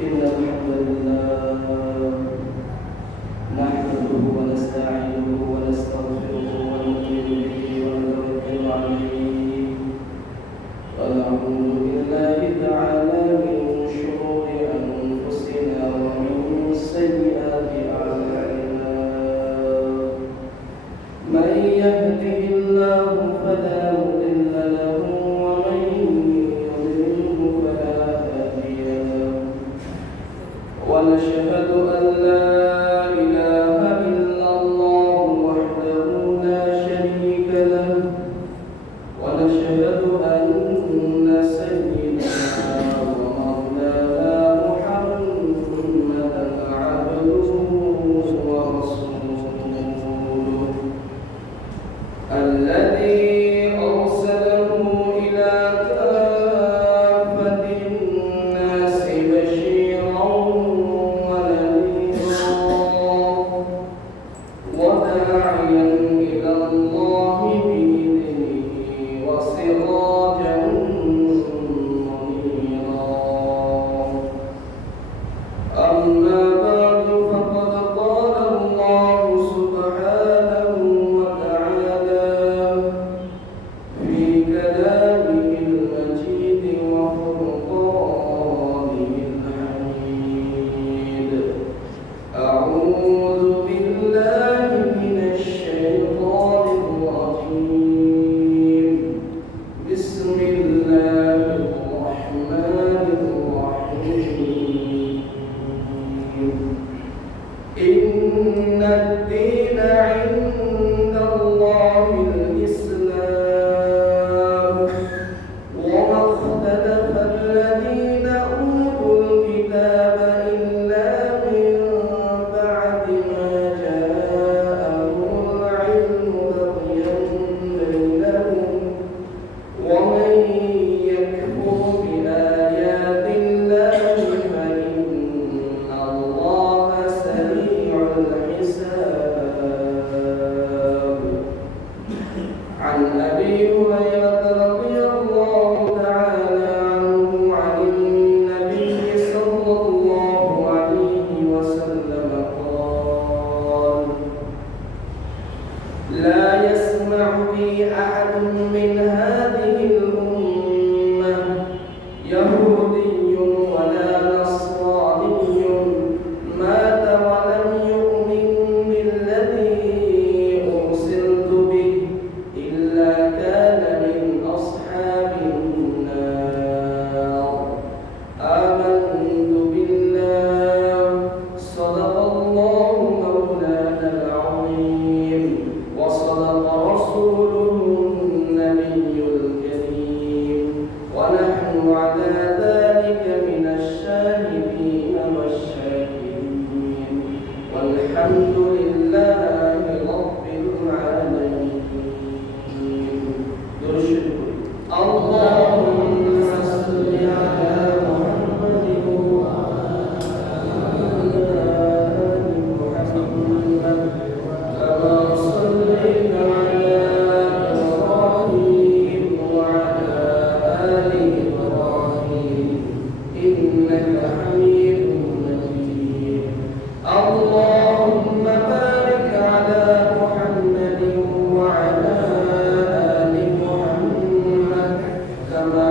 إن الحمد لله نحمده ونستعينه ونستغفره ونؤمن به ونتوكل عليه ونعوذ بالله تعالى من شرور أنفسنا ومن سيئات أعمالنا من يهده الله فلا مضل له ومن يضلله فلا هادي له ونشهد أن لا إله إلا الله وحده لا شريك له ونشهد أن سيدنا ومولانا محمدا عبده ورسوله الذي أرسله إلى كافة الناس بشيرا ونذيرا وداعيا إلى الله بإذنه وسراجا منيرا أما بعد فقد قال الله سبحانه وتعالى في كلامه المجيد وفرقانه الحميد أعوذ بالله من الشيطان الرجيم بسم الله الرحمن الرحيم إن الدين عند الله الإسلام وما اختلف الذين أوتوا الكتاب إلا من بعد ما جاءهم العلم بغيا بينهم ومن يكفر بآيات الله فإن الله سريع الحساب عن أبي هريرة رضي الله تعالى عنه عن النبي صلى الله عليه وسلم قال لا يسمع بي أحد من هذه الأمة يهودي ولا نصراني مات ولم يؤمن بالذي أرسلت به إلا كان من أصحاب النار آمنت بالله صدق الله مولانا العظيم وصدق رسوله النبي الكريم ونحن على ذلك من الشاهدين والشاكرين والحمد لله رب العالمين يرشد اللهم صل على محمد وعلى آل محمد كما صليت على إبراهيم وعلى آل إبراهيم إنك حميد مجيد اللهم بارك على محمد وعلى آل محمد كما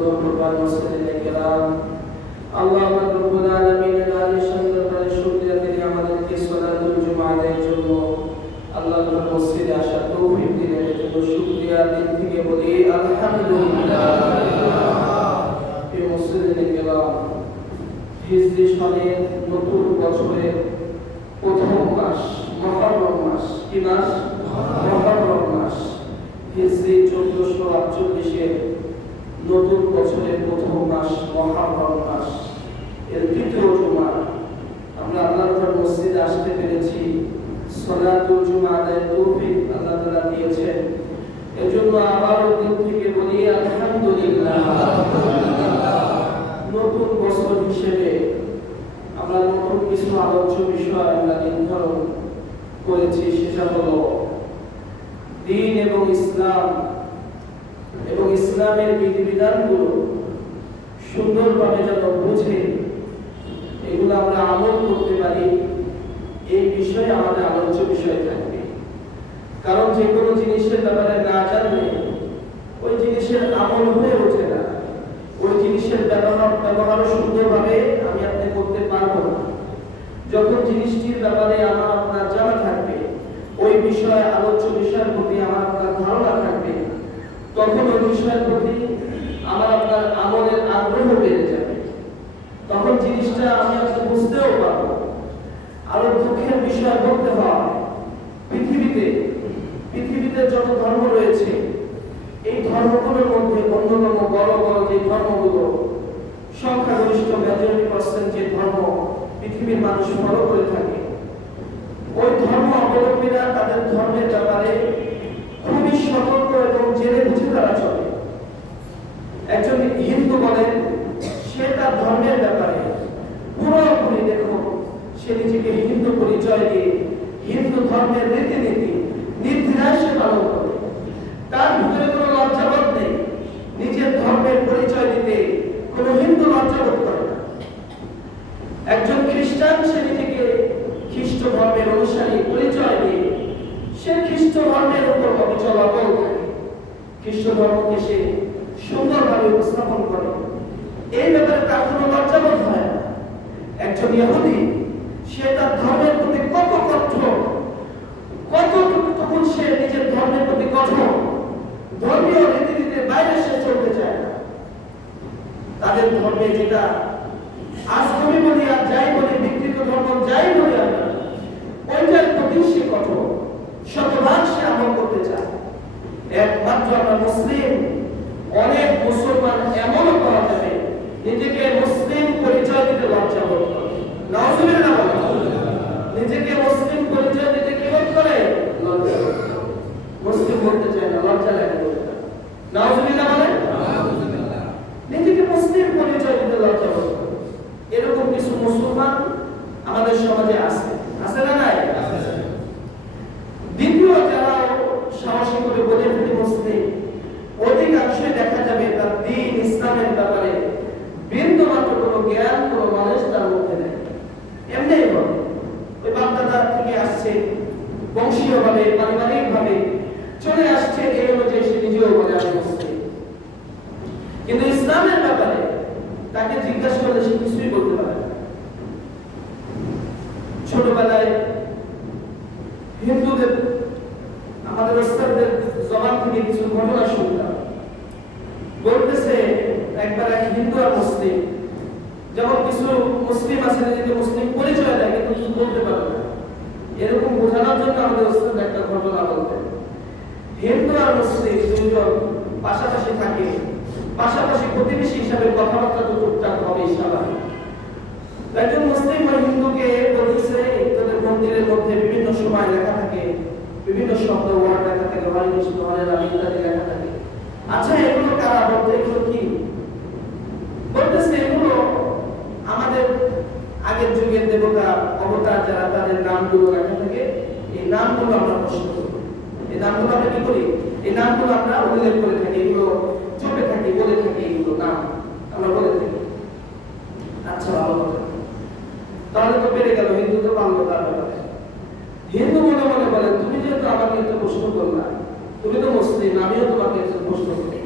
কুরবান মুসলিমিন কিরাম, আল্লাহ রাব্বুল আলামিনের আলিশ শানের শুকরিয়া করে আমাদেরকে সালাতুল জুমার জন্য আল্লাহর মসজিদে আসার তৌফিক দিলেন। এর জন্য শুকরিয়া দিল থেকে বলি আলহামদুলিল্লাহ। এই মুসলিমিন কিরাম, হিজরি সনের নতুন বছরের প্রথম মাস মুহররম মাস। কি মাস? মুহররম মাস। হিজরি 1448 এর নতুন বছরের প্রথম মাস মুহররম মাস, এর দ্বিতীয় জুমা। আমরা আল্লাহর মসজিদে আসতে পেরেছি, সালাতুল জুমা আদায়ের তৌফিক আল্লাহ তাআলা দিয়েছেন। এজন্য আবারও দিল থেকে বলি আলহামদুলিল্লাহ। নতুন বছর হিসেবে আমরা নতুন কিছু আলোচ্য বিষয় আমরা নির্ধারণ করেছি, সেটা হলো দ্বীন এবং ইসলাম এবং ইসলামের বিধিবিধানগুলো সুন্দরভাবে যেন বুঝে এগুলো আমরা আমল করতে পারি, এই বিষয়ে আমাদের আলোচ্য বিষয় থাকবে। কারণ যে কোনো জিনিসের ব্যাপারে না জানলে ওই জিনিসের আমল হয়ে ওঠে না, ওই জিনিসের ব্যবহার সুন্দরভাবে আমি আপনি করতে পারবো না। যখন জিনিসটির ব্যাপারে আমার আপনার জানা থাকবে, ওই বিষয়ে আলোচ্য বিষয়ের প্রতি আমার আপনার ধারণা থাকবে, তখন ওই বিষয়ের প্রতি আমার আপনার আমলের আগ্রহ বেড়ে যাবে। তখন জিনিসটা আমি আপনি বুঝতেও পারবো। আরো দুঃখের বিষয় বলতে হয়, পৃথিবীতে যত ধর্ম রয়েছে, এই ধর্মগুলোর মধ্যে অন্যতম বড় বড় যে ধর্মগুলো, সংখ্যাগরিষ্ঠ মেজরিটি পার্সেন্ট যে ধর্ম পৃথিবীর মানুষ ফলো করে থাকে, ওই ধর্ম অবলম্বীরা তাদের ধর্মের ব্যাপারে খুবই সতর্ক এবং জেনে বুঝে তারা চলে। একজন হিন্দু বলেন, সে তার ধর্মের ব্যাপারে পুরোপুরি দেখুন, সে নিজেকে হিন্দু পরিচয় দিয়ে হিন্দু ধর্মের রীতিনীতি নির্দ্বিধায় সে পালন করে। তার ভিতরে কোনো লজ্জাবোধ নেই, নিজের ধর্মের পরিচয় দিতে কোনো হিন্দু লজ্জাবোধ করে না। একজন খ্রিস্টান, সে নিজেকে খ্রিস্ট ধর্মের অনুসারী পরিচয় দিয়ে সে খ্রিস্ট ধর্মের উপর অবিচল অটল থাকে, খ্রিস্ট ধর্মকে সে সুন্দরভাবে উপস্থাপন করে, এই ব্যাপারে তার কোনো লজ্জাবোধ হয় না। একজন ইহুদি, সে তার ধর্মের প্রতি কত কঠোর, তখন সে নিজের ধর্মের প্রতি কঠোর, ধর্মীয় রীতিনীতির বাইরে সে চলতে চায় না। তাদের ধর্মে যেটা আজ আমি বলি আর যাই বলি, বিকৃত ধর্ম যাই বলি আমরা, ওইটার প্রতি সে কঠোর, শতভাগ সে আমল করতে চায়। একমাত্র আমরা মুসলিম, অনেক মুসলমান এমনও করা যাবে নিজেকে মুসলিম পরিচয় দিতে লজ্জা বোধ করে। নাউজুবিল্লাহ বলেন, নিজেকে মুসলিম পরিচয় দিতে কি বোধ করে? লজ্জা বোধ করে। মুসলিম বলতে চায় না, লজ্জা লাগে বলতে। নাউজুবিল্লাহ বলেন, নিজেকে মুসলিম পরিচয় দিতে লজ্জা বোধ করে। এরকম কিছু মুসলমান আমাদের সমাজে আছে, আছে না নাই? দ্বিতীয়, যারা সাহসী করে বলে ফেলে মুসলিম, অধিকাংশই দেখা যাবে তার দ্বীন ইসলামের ব্যাপারে বিন্দুমাত্র কোনো জ্ঞান, কোনো নলেজ তার মধ্যে নেই। এমনি বলে, ওই বাপদাদা থেকে আসছে, বংশীয়ভাবে পারিবারিকভাবে চলে আসছে, এই অনুযায়ী সে নিজেও বলে আমি মুসলিম। কিন্তু ইসলামের ব্যাপারে তাকে জিজ্ঞাসা করলে সে কিছুই বলতে পারে না। ছোটবেলায় হিন্দুদের, আমাদের ওস্তাদদের জবান থেকে কিছু ঘটনা শুনলাম। বলতেছে, একবার এক হিন্দু আর মুসলিম, যেমন কিছু মুসলিম আছে নিজেকে মুসলিম পরিচয় দেয় কিন্তু কিছু বলতে পারে না, এরকম বোঝানোর জন্য আমাদের ওস্তাদ একটা ঘটনা বলতেন। হিন্দু আর মুসলিম দুইজন পাশাপাশি থাকে, পাশাপাশি প্রতিবেশী হিসাবে কথাবার্তা তো টুকটাক হবে স্বাভাবিক। একজন মুসলিম আর হিন্দুকে বলতেছে, তাদের মন্দিরের মধ্যে বিভিন্ন সময় লেখা থাকে, বিভিন্ন শব্দ ওয়ার্ড লেখা থাকে, হরে কৃষ্ণ হরে রাম ইত্যাদি লেখা থাকে। আচ্ছা, এগুলো কারা বলতে? এগুলো কি? বলতেছে, এগুলো আমাদের আগের যুগের দেবতা অবতার যারা, তাদের নামগুলো লেখা থাকে। এই নামগুলো আমরা প্রশ্ন করি, এই নামগুলো আমরা কি করি? এই নামগুলো আমরা উল্লেখ করে থাকি, এগুলো চোখে থাকি, বলে থাকি, এগুলো নাম আমরা বলে থাকি। আচ্ছা, ভালো কথা, তাহলে তো বেড়ে গেল, হিন্দু তো মানলো তার ব্যাপারে। হিন্দু মনে মনে বলে, তুমি যেহেতু আমাকে একটা প্রশ্ন করলা, তুমি তো মুসলিম, আমিও তোমাকে একটা প্রশ্ন করি।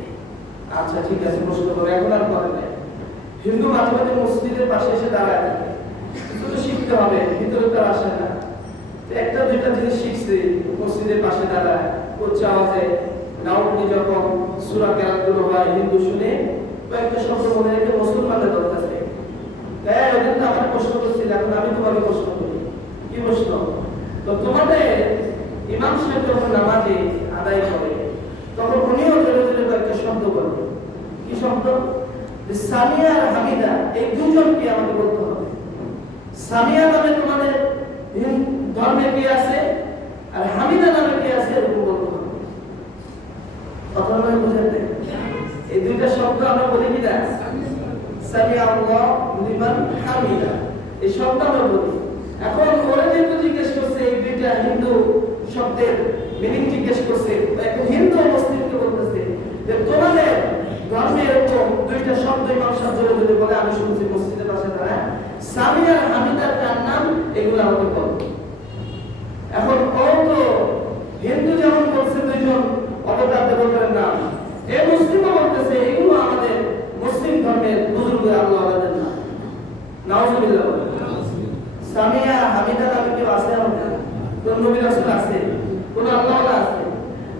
আচ্ছা ঠিক আছে, প্রশ্ন করে এখন আর করে নাই। হিন্দু মাঝে মাঝে মসজিদের পাশে এসে দাঁড়ায় থাকে, কিছু তো শিখতে হবে, ভিতরে তো আসে না। একটা দুইটা জিনিস শিখছে, মসজিদের পাশে দাঁড়ায় উচ্চ আওয়াজে নাউটি যখন সূরা কেরাতগুলো হয় হিন্দু শুনে কয়েকটা শব্দ মনে রেখে মুসলমানদের দরকারে হ্যাঁ ওদের তো আমার প্রশ্ন করছিল, এখন আমি তোমাকে প্রশ্ন করি। কি প্রশ্ন? তো তোমাদের ইমাম সাহেব যখন নামাজে আদায় করে তখন উনিও জোরে জোরে কয়েকটা শব্দ বলবে। কি শব্দ? সামিয়া আর হামিদা, এই দুজনকে আমাকে বলতে হবে। সামিয়া নামে তোমাদের ধর্মে কি আছে আর হামিদা নামে কি আছে এরকম বলতে হবে। কথা নয়, বুঝেন? এই দুইটা শব্দ আমরা বলি কি না? সামিয়া আল্লাহ লিমান হামিদা, এই শব্দ আমরা বলি। এখন ওরা যেহেতু জিজ্ঞেস করছে এই দুইটা হিন্দু শব্দের মিনিং জিজ্ঞেস করছে, এখন হিন্দু মুসলিমকে বলতেছে যে তোমাদের ধর্মে এরকম দুইটা শব্দ ইমাম সাহেব জোরে জোরে বলে আমি শুনছি মসজিদের পাশে দাঁড়ায়, সামিয়া আর হামিদার কার নাম এগুলো আমাকে বল। এখন ও তো হিন্দু যেমন বলছে দুইজন অবতার দেবতার নাম, এই মুসলিমও বলতেছে এগুলো আমাদের মুসলিম ধর্মের বুজুর্গ আল্লাহ আলাদের নাম। নাউজুবিল্লাহ। সামিয়া হামিদা নামে কেউ আছে আমাদের? কোন নবী রাসূল আছে? কোন আল্লাহ আছে?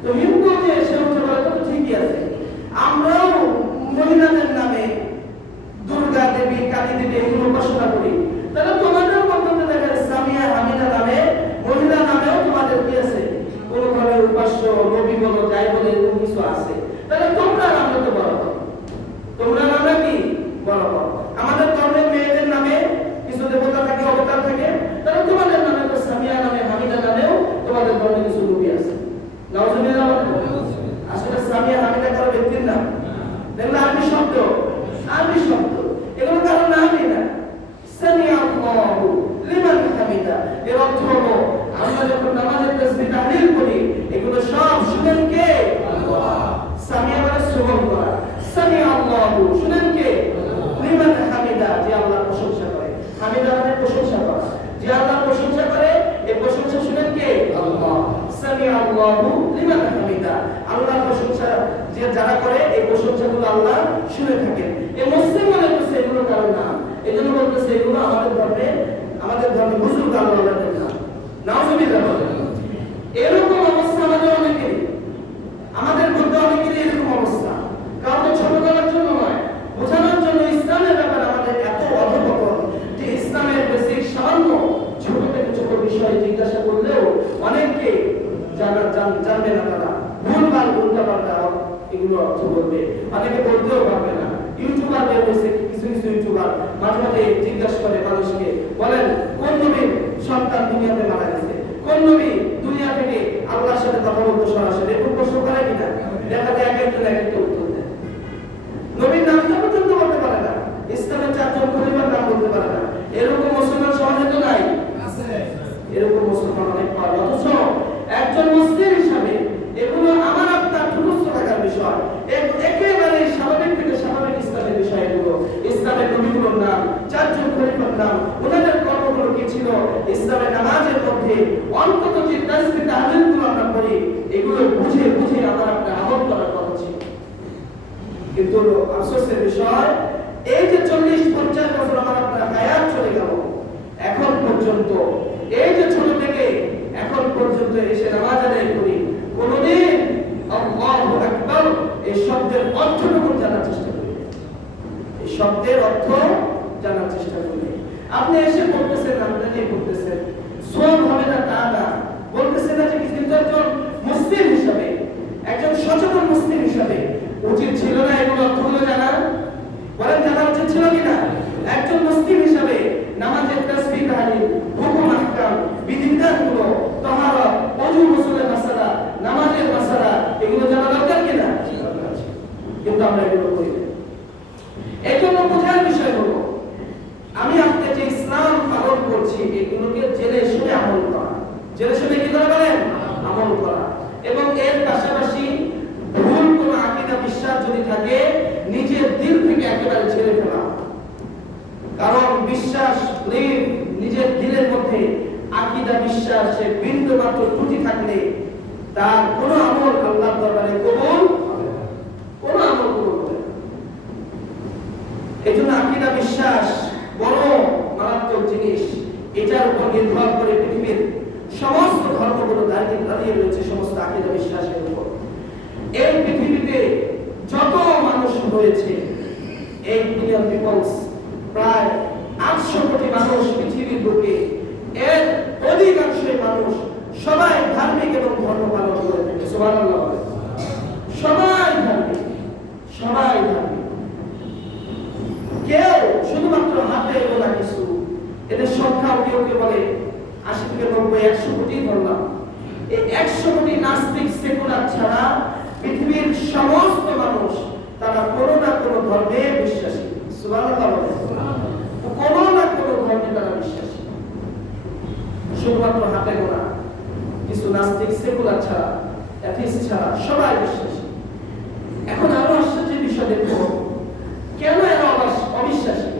তো হিন্দু যে এসে উঠে বলে তো ঠিকই আছে, আমরাও মহিলাদের নামে দুর্গা দেবী, কালী দেবী এগুলো উপাসনা করি, তাহলে তোমাদের পদ্ধতি দেখা যায় সামিয়া হামিদা নামে মহিলা নামেও তোমাদের কি আছে? কোন ধরনের উপাস্য নবী বলো যাই বলে এরকম কিছু আছে, তাহলে তোমরা নামে তো বড়, তোমরা নামে কি বড়। আমাদের ধর্মের মেয়েদের নামে কিছু দেবতা থাকে, অবতার থাকে, তাহলে তোমাদের নামে তো সামিয়া নামে হামিদা নামেও তোমাদের ধর্মে কিছু রূপী আছে। নাউজুবিল্লাহ। আসলে সামিয়া হামিদা কারো ব্যক্তির নাম? দেখলে আরবি শব্দ, আরবি শব্দ, এগুলো কারো নামই না। সামিয়া আল্লাহু লিমান হামিদা, এর অর্থ হলো আমরা যখন নামাজের তাসবিহ তাহলিল করি এগুলো সব শুনেন কে? আল্লাহ। সামিয়া মানে শ্রবণ করা, সামিয়া আল্লাহু শুনেন কে? লিমান হামিদা, যে আল্লাহর প্রশংসা করে। হামিদা মানে প্রশংসা করা, যে আল্লাহর প্রশংসা করে এই প্রশংসা শুনেন কে? আল্লাহ। সামিয়া আল্লাহু লিমান হামিদা, আল্লাহর প্রশংসা যে যারা করে এই প্রশংসাগুলো আল্লাহ শুনে থাকেন। এই মুসলিম মনে করছে এগুলো কারণ না, এজন্য বলতেছে এগুলো আমাদের ধর্মে বুজুর্গ আল্লাহ আলাদের নাম। নাউজুবিল্লাহ। এরকম অবস্থা আমাদের মধ্যে অনেকেরই এরকম অবস্থা। কাউকে ছোট করার জন্য নয়, বোঝানোর জন্য ইসলামের ব্যাপারে আমাদের এত অধঃপতন যে ইসলামের বেসিক সামান্য ছোট থেকে ছোট বিষয় জিজ্ঞাসা করলেও অনেকে জানবে না, তারা ভুলভাল উল্টাপাল্টা এগুলো অর্থ বলবে, অনেকে বলতেও পারবে না। ইউটিউবার বের হয়েছে, কিছু কিছু ইউটিউবার মাঝে মাঝে জিজ্ঞাসা করে মানুষকে, বলেন কোন নবীর সন্তান দুনিয়াতে মারা গেছে, কোন নবী দুনিয়া থেকে আল্লাহর সাথে কথা বলতে সরাসরি, এরকম প্রশ্ন করে কিনা? দেখা যায় এক একজন এক একটা উত্তর দেয়। নবীর নামটা পর্যন্ত বলতে পারে না, ইসলামের চারজন খলিফার নাম বলতে পারে না। এরকম মুসলমান সমাজে তো নাই, এরকম মুসলমান অনেক পাওয়া। অথচ একজন মুসলিম হিসাবে এগুলো আমার আপনার ঠুকুস্থ থাকার বিষয়, একেবারে স্বাভাবিক থেকে স্বাভাবিক ইসলামের বিষয়। এগুলো ইসলামের নবীগুলোর নাম, চারজন খলিফার নাম, ওনাদের কর্মগুলো কি ছিল, ইসলামের নামাজের মধ্যে অন্তত যে তাসবিহ তাহলিলগুলো আমরা করি এগুলো বুঝে বুঝে আমার আপনার আমল করার কথা ছিল। কিন্তু আফসোসের বিষয় এই যে 40-50 বছর আমার আপনার হায়াত চলে গেল, এখন পর্যন্ত এই যে ছোট থেকে এখন পর্যন্ত এসে নামাজ আদায় করি, কোনদিন আল্লাহু আকবার এই শব্দের অর্থটুকু জানার চেষ্টা করি, এই শব্দের অর্থ জানার চেষ্টা করি। আপনি এসে পড়তেছেন, আপনি যে পড়তেছেন সব হবে না তা না, বলতেছেন না যে কিন্তু একজন মুসলিম হিসাবে, একজন সচেতন মুসলিম হিসাবে উচিত ছিল না এগুলো অর্থগুলো জানা? বলেন জানা উচিত ছিল কিনা? একজন মুসলিম হিসাবে নামাজের তাসবিহ তাহলিল, হুকুম আহকাম, বিধিবিধানগুলো, তাহারা, ওযু গোসলের মাসালা, নামাজের মাসালা এগুলো জানা দরকার কিনা? কিন্তু আমরা এগুলো করি না। এই জন্য বোঝার বিষয় হলো আমি আপনি যে ইসলাম পালন করছি এগুলোকে জেনে শুনে আমল করা, জেনে শুনে কি করা বলেন? আমল করা। এবং এর পাশাপাশি ভুল কোন আকীদা বিশ্বাস যদি থাকে নিজের দিল থেকে একেবারে ছেড়ে ফেলা। কারণ বিশ্বাস নিজের দিলের মধ্যে আকীদা বিশ্বাসে বিন্দু মাত্র ত্রুটি থাকলে তার কোন আমল আল্লাহর দরবারে কবুল হবে না, কোন আমল কবুল হবে না। এই জন্য আকীদা বিশ্বাস বড় মারাত্মক জিনিস। এটার উপর নির্ভর করে পৃথিবীর সমস্ত ধর্মগুলো দাঁড়িয়ে রয়েছে সমস্ত আকীদা বিশ্বাসের উপর। এই পৃথিবীতে যত মানুষ রয়েছে, 8 বিলিয়ন পিপলস, প্রায় 800 কোটি মানুষ পৃথিবীর বুকে, এর অধিকাংশই মানুষ সবাই ধার্মিক এবং ধর্ম পালন করে থাকে। সুবহানাল্লাহ। সবাই ধার্মিক, সবাই ধার্মিক। কেউ শুধুমাত্র হাতে গোনা কিছু, এদের সংখ্যাও কেউ কেউ বলে 80 থেকে 90, 100 কোটি ধরলাম। এই 100 কোটি নাস্তিক সেকুলার ছাড়া পৃথিবীর সমস্ত মানুষ তারা কোনো না কোনো ধর্মে বিশ্বাসী। সুবহানাল্লাহ। কোনো না কোনো ধর্মে তারা বিশ্বাসী, শুধুমাত্র হাতে গোনা কিছু নাস্তিক সেকুলার ছাড়া, অ্যাথিস্ট ছাড়া সবাই বিশ্বাসী। এখন আরো আশ্চর্যের বিষয় দেখো, কেন এরা অবিশ্বাসী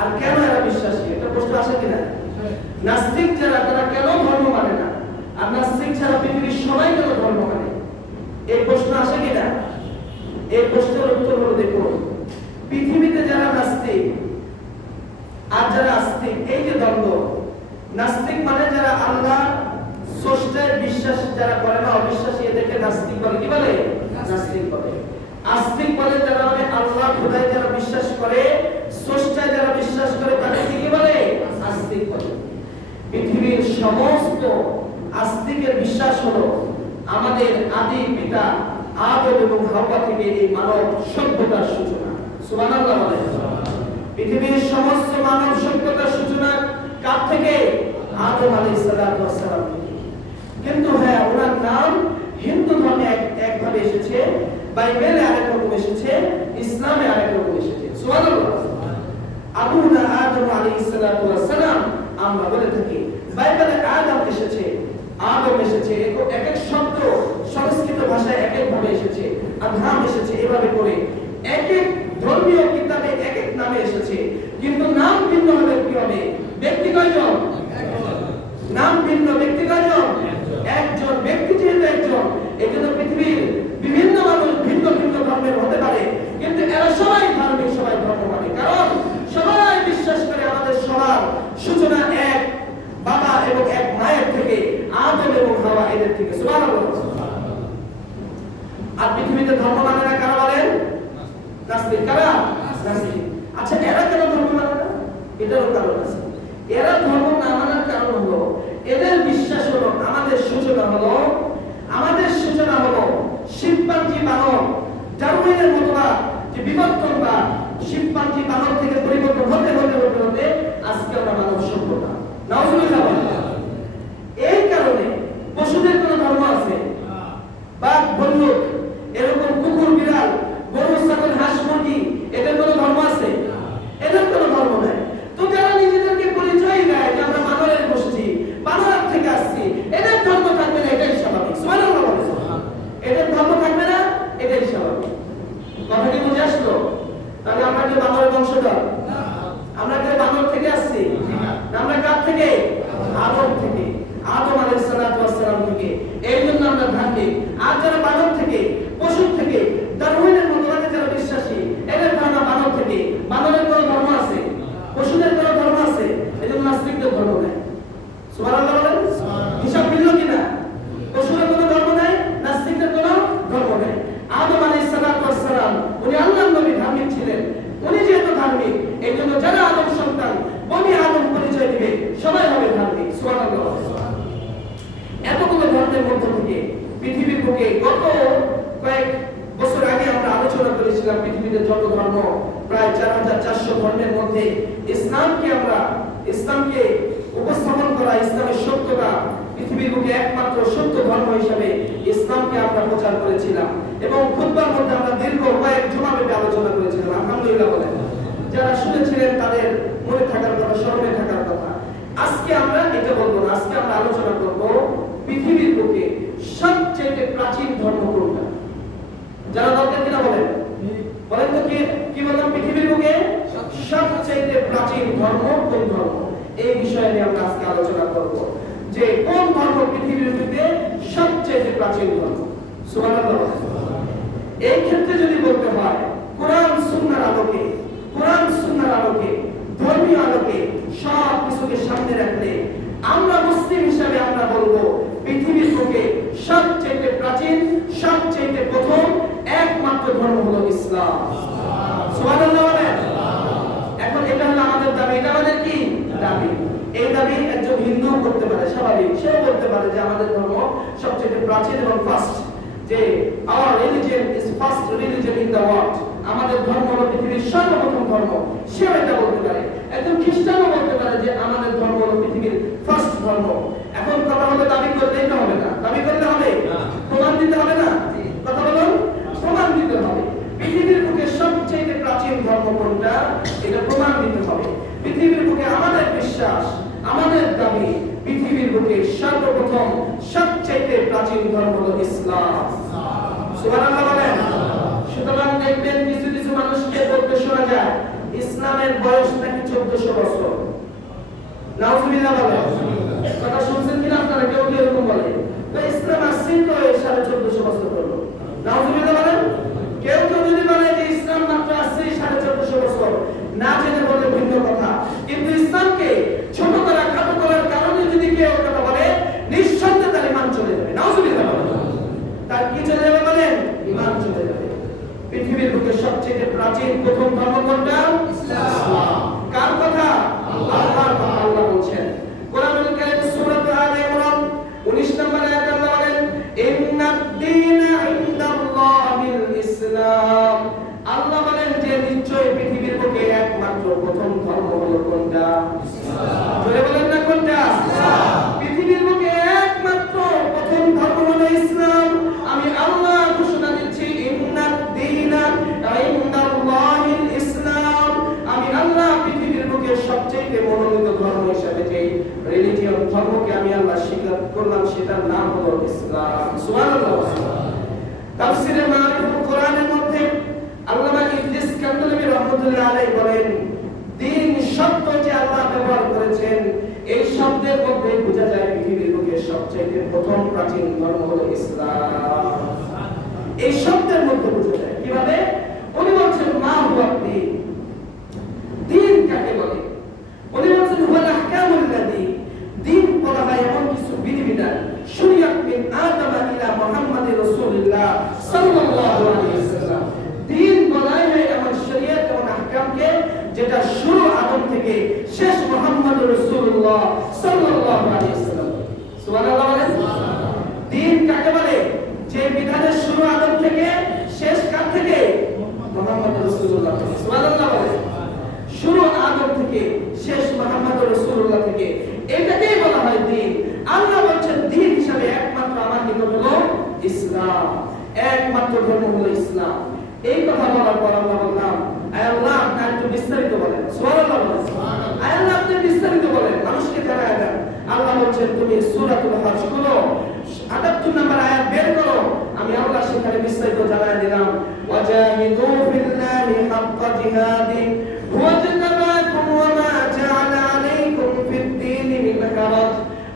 আর কেন এরা বিশ্বাসী? এটা প্রশ্ন আসে কিনা? নাস্তিক যারা তারা কেন ধর্ম মানে না, আর নাস্তিক ছাড়া পৃথিবীর সবাই কেন ধর্ম মানে? এই প্রশ্ন আসে কিনা? এই প্রশ্নের উত্তর হলো, দেখো, পৃথিবীতে যারা নাস্তিক আর যারা আস্তিক, এই যে দ্বন্দ্ব, নাস্তিক মানে যারা আল্লাহ স্রষ্টায় বিশ্বাস যারা করে না, অবিশ্বাসী, এদেরকে নাস্তিক বলে। কি বলে? নাস্তিক বলে। আস্তিক বলে যারা মানে আল্লাহ খোদায় যারা বিশ্বাস করে, স্রষ্টায় যারা বিশ্বাস করে, তাদেরকে কি বলে? আস্তিক বলে। পৃথিবীর সমস্ত আস্তিকের বিশ্বাস হলো আমাদের আদি পিতা আদম এবং হাওয়া থেকে এই মানব সভ্যতার সূচনা। সুবহানাল্লাহ বলে। পৃথিবীর সমস্ত মানব সভ্যতার সূচনা কার থেকে? আদম আলাইহিস সালাম থেকে। কিন্তু হ্যাঁ, ওনার নাম হিন্দু ধর্মে একভাবে এসেছে, বাইবেলে আরেক রকম এসেছে, ইসলামে আরেক রকম এসেছে। সুবহানাল্লাহ। আবুনা আদম আলাইহিস সালাম আমরা বলে থাকি, বাইবেলে আদম এসেছে, আদম এসেছে, এক এক শব্দ সংস্কৃত ভাষায় এক এক ভাবে এসেছে, আদম এসেছে, এভাবে করে এক এক ধর্মীয় কিতাবে এক এক নামে এসেছে। কিন্তু নাম ভিন্ন হলে কি হবে? ব্যক্তি কয়জন? নাম ভিন্ন, ব্যক্তি কয়জন? একজন। ব্যক্তি যেহেতু একজন, এজন্য পৃথিবীর বিভিন্ন মানুষ ভিন্ন ভিন্ন ধর্মের হতে পারে, কিন্তু এরা সবাই ধার্মিক, সবাই ধর্ম মানে। কারণ সবাই বিশ্বাস করে আমাদের সবার সূচনা এক বাবা এবং এক মায়ের থেকে, আদম এবং হাওয়া, এদের থেকে। সুবহানাল্লাহ। আর পৃথিবীতে ধর্ম মানে না কারা বলেন? নাস্তিক। কারা? নাস্তিক। আচ্ছা, এরা কেন ধর্ম মানে না? এটারও কারণ আছে। এরা ধর্ম না মানার কারণ হলো, এদের বিশ্বাস হলো আমাদের সূচনা হলো শিম্পাঞ্জি মানব, ডারউইনের মতবাদ যে বিবর্তনবাদ, শিম্পাঞ্জি মানব থেকে পরিবর্তন হতে হতে হতে হতে আজকে আমরা মানব সভ্যতা। নাউজুবিল্লাহ। এই কারণে পশুদের কোনো ধর্ম আছে? বাঘ, ভাল্লুক, এরকম কুকুর, বিড়াল, গরু, ছাগল, হাঁস, মুরগি, এদের কোনো ধর্ম আছে? এদের কোনো ধর্ম নাই। তো যারা নিজেদেরকে পরিচয় দেয় যে আমরা মানবের গোষ্ঠী, মানব থেকে আসছি, এদের ধর্ম থাকবে না, এটাই স্বাভাবিক। সুবহানাল্লাহ। এদের ধর্ম থাকবে না, এটাই স্বাভাবিক। কথা কি বুঝে আসলো? তাহলে আমরা কি মানবের বংশধর? আমরা কি মানব থেকে আসছি? আমরা কার থেকে? আদম থেকে, আদম আলাইহিস সালাম থেকে। এই জন্য আমরা ধার্মিক। আর যারা মানব থেকে, পশু থেকে, ডারউইনের মতবাদে যারা বিশ্বাসী, এদের ধারণা মানব থেকে। মানবের কোনো ধর্ম আছে? পশুদের কোনো ধর্ম আছে? এই জন্য নাস্তিকদের ধর্ম নেই। সুবহানাল্লাহ বলেন। হিসাব মিলল কিনা? পশুদের কোনো ধর্ম নাই, নাস্তিকদের কোনো ধর্ম নেই। আদম আলাইহিস সালাম উনি আল্লাহর নবী, ধার্মিক ছিলেন। উনি যেহেতু ধার্মিক, এই জন্য যারা আদম সন্তান, বনি আদম পরিচয় দিবে, সবাই হবে ধার্মিক। সুবহানাল্লাহ। এতগুলো ধর্মের মধ্য থেকে পৃথিবীর বুকে গত কয়েক বছর আগে আমরা আলোচনা করেছিলাম, পৃথিবীতে যত ধর্ম, প্রায় 4400 ধর্মের মধ্যে ইসলামকে উপস্থাপন করা, ইসলামের সত্যতা, পৃথিবীর বুকে একমাত্র সত্য ধর্ম হিসেবে ইসলামকে আমরা প্রচার করেছিলাম। এবং খুতবার মধ্যে আমরা দীর্ঘ কয়েক জুমা ব্যাপী আলোচনা করেছিলাম। আলহামদুলিল্লাহ বলেন। যারা শুনেছিলেন তাদের মনে থাকার কথা, স্মরণে থাকার কথা। আজকে আমরা এটা বলবো না, আজকে আমরা আলোচনা করব পৃথিবীর বুকে সবচেয়ে প্রাচীন ধর্ম কোনটা। যারা দরকার কিনা বলেন, বলেন তো কি বললাম? পৃথিবীর বুকে সবচেয়ে প্রাচীন ধর্ম কোন ধর্ম? এই বিষয়ে নিয়ে আমরা আজকে আলোচনা করব, যে কোন ধর্ম পৃথিবীর বুকে সবচেয়ে প্রাচীন ধর্ম। সুবহানাল্লাহ। এই ক্ষেত্রে যদি বলতে হয়, কোরআন সুন্নাহর আলোকে, কোরআন প্রাচীন, সবচেয়ে প্রথম একমাত্র ধর্ম হলো ইসলাম। সুবহানাল্লাহ বলেন। এখন এটা হলো আমাদের দাবি। এটা আমাদের কি দাবি? এই দাবি একজন হিন্দু করতে পারে, স্বাভাবিক। সেও বলতে পারে যে আমাদের ধর্ম সবচেয়ে প্রাচীন এবং ফার্স্ট, যে our religion is first religion in the world, আমাদের ধর্ম হলো পৃথিবীর সর্বপ্রথম ধর্ম। সেও এটা বলতে পারে। একজন খ্রিস্টানও বলতে পারে যে আমাদের ধর্ম হলো পৃথিবীর ফার্স্ট ধর্ম। এখন কথা হলো দাবি করলেই তো হবে না। দাবি করলে হবে, প্রমাণ দিতে হবে না? কথা বলুন, প্রমাণ দিতে হবে। পৃথিবীর বুকে সবচেয়ে প্রাচীন ধর্ম কোনটা, এটা প্রমাণ দিতে হবে। পৃথিবীর বুকে আমাদের বিশ্বাস, আমাদের দাবি, পৃথিবীর বুকে সর্বপ্রথম সবচেয়ে প্রাচীন ধর্ম হলো ইসলাম। সুবহানাল্লাহ বলেন। সুতরাং দেখবেন কিছু কিছু মানুষকে বলতে শোনা যায় ইসলামের বয়স নাকি 1400 বছর। নাউজুবিল্লাহ বলেন। কথা শুনছেন কিনা আপনারা? কেউ কেউ এরকম বলে তো ইসলাম আসছে তো 1450 বছর হলো। নাউজুবিল্লাহ বলেন। কেউ কেউ যদি বলে যে ইসলাম মাত্র আসছে 1450 বছর, না জেনে বলে ভিন্ন কথা। কিন্তু ইসলামকে ছোট করা, খাটো করার কারণে যদি কেউ কথা বলে, নিঃসন্দেহে তার ঈমান চলে যাবে। নাউজুবিল্লাহ বলেন। তার কি চলে যাবে বলেন? ঈমান চলে যাবে। পৃথিবীর বুকে সবচেয়ে প্রাচীন প্রথম ধর্ম কোনটা? ইসলাম। কার কথা? আল্লাহর কথা। আল্লাহ বলেন কোরআনুল কারীম সূরা আলে ইমরান 19 নম্বর আয়াতে আল্লাহ বলেন ইন্নাদ দীনা ইনদাল্লাহিল ইসলাম। আল্লাহ বলেন যে নিশ্চয়ই পৃথিবীর বুকে একমাত্র প্রথম ধর্ম হলো কোনটা? ইসলাম। জোরে বলেন না কোনটা? ইসলাম। পৃথিবীর বুকে একমাত্র প্রথম ধর্ম হলো ইসলাম। আমি আল্লাহ ঘোষণা দিচ্ছি ইন্নাদ দীনা ইনদাল্লাহিল ইসলাম। আমি আল্লাহ পৃথিবীর বুকে সবচেয়ে মনোনীত ধর্ম হিসেবে যে রিলিজিয়ন ধর্মকে আমি আল্লাহ স্বীকার করলাম সেটার নাম হলো ইসলাম। সুবহানাল্লাহ। তাফসীরে মারিফুল কোরআনের মধ্যে আল্লামা ইদ্রিস কান্দলাবী রাহমাতুল্লাহ আলাইহি বলেন দ্বীন শব্দ যে আল্লাহ ব্যবহার করেছেন এই শব্দের মধ্যে বোঝা যায় পৃথিবীর বুকে সবচেয়ে প্রথম প্রাচীন ধর্ম হলো ইসলাম। এই শব্দের মধ্যে বোঝা যায় কিভাবে? উনি বলছেন মা হুয়া দ্বীন। দ্বীন কাকে বলে? উনি বলছেন হুয়াল আহকামুল্লাযী। দ্বীন বলা হয় এমন কিছু বিধিবিধান শরীয়ত মিন আদম ইলা মুহাম্মাদির রাসূলুল্লাহ সাল্লাল্লাহু আলাইহি ওয়াসাল্লাম। দ্বীন বলা হয় এমন শরীয়ত এবং আহকামকে যেটা শুরু আদম থেকে শেষ মুহাম্মদুর রাসূলুল্লাহ সাল্লাল্লাহু আলাইহি ওয়াসাল্লাম। সুবহানাল্লাহ বলেন। দ্বীন কাকে বলে? যে বিধানের শুরু আদম থেকে শেষ কার থেকে? মুহাম্মদুর রাসূলুল্লাহ। সুবহানাল্লাহ বলেন। শুরু আদম থেকে শেষ মুহাম্মদুর রাসূলুল্লাহ থেকে, এটাকেই বলা হয় দ্বীন। আল্লাহ বলেন দ্বীন হিসাবে একমাত্র আমার নিকট হলো ইসলাম। একমাত্র ধর্ম হলো ইসলাম। এই কথা বলার পর আমরা বললাম আয় আল্লাহ আপনি একটু বিস্তারিত বলেন। সুবহানাল্লাহ বলেন। আয় আল্লাহ আপনি বিস্তারিত বলেন, মানুষকে জানায় দেন। আল্লাহ বলেন তুমি সূরাতুল হজ করো, ৭৮ নম্বর আয়াত বের করো। আমি আল্লাহ সেখানে বিস্তারিত জানায় দিলাম ওয়াজাহিদু ফিল্লাহি হাক্কা জিহাদি ওয়াজতাবাকুম ওয়া মা জাআলা আলাইকুম ফিদ-দীন মিন হারাজ।